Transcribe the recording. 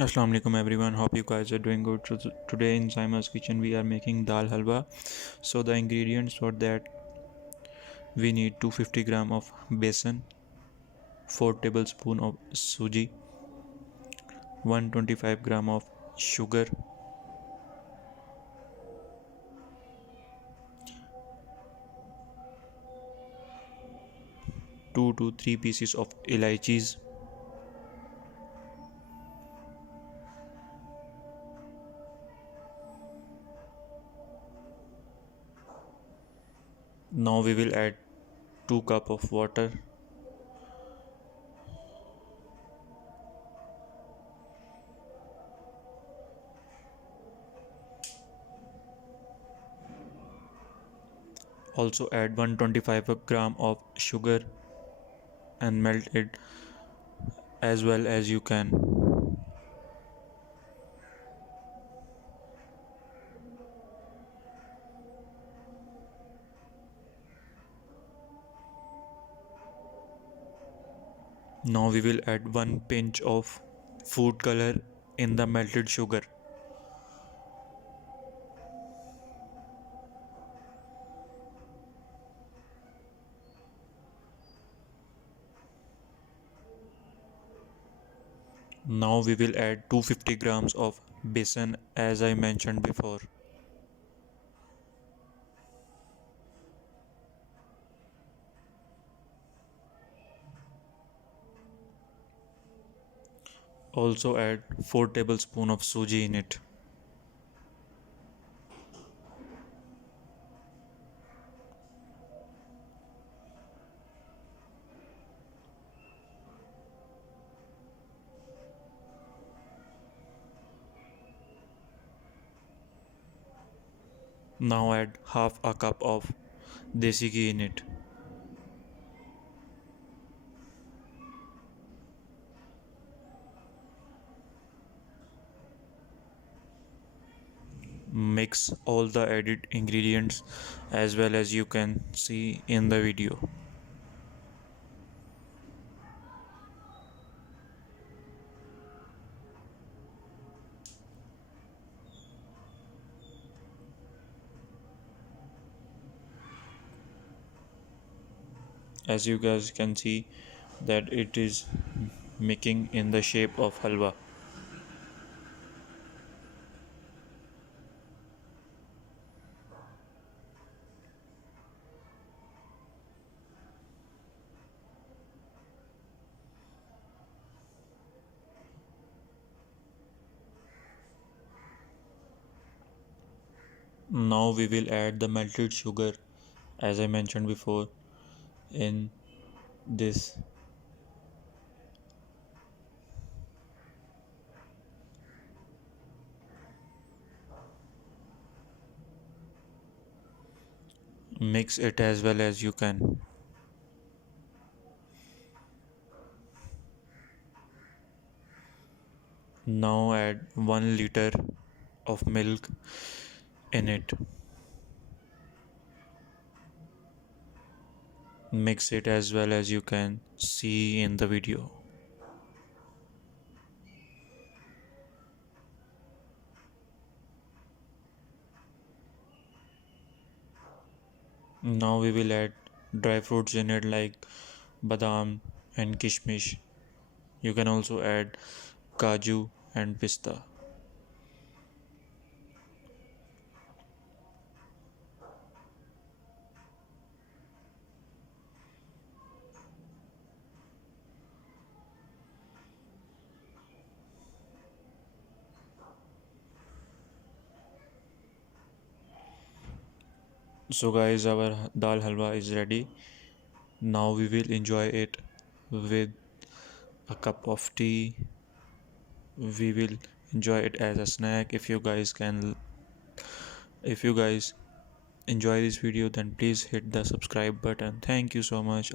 Assalamu alaikum everyone. Hope you guys are doing good. Today in Saima'S kitchen we are making dal halwa. So the ingredients for that, we need 250 gram of besan, 4 tablespoon of suji, 125 gram of sugar, 2 to 3 pieces of elaichis. Now we will add 2 cup of water. Also add 125 gram of sugar and melt it as well as you can. Now we will add 1 pinch of food color in the melted sugar. Now we will add 250 grams of besan as I mentioned before. Also add 4 tablespoon of suji in it. Now add half a cup of Desi ghee in it. Mix all the added ingredients as well as you can see in the video. As you guys can see that it is making in the shape of halwa. Now we will add the melted sugar as I mentioned before in this. Mix it as well as you can. Now add 1 liter of milk in it. Mix it as well as you can see in the video. Now we will add dry fruits in it like badam and kishmish. You can also add kaju and pista. So guys, our dal halwa is ready. Now we will enjoy it with a cup of tea. We will enjoy it as a snack. If you guys enjoy this video, then please hit the subscribe button. Thank you so much.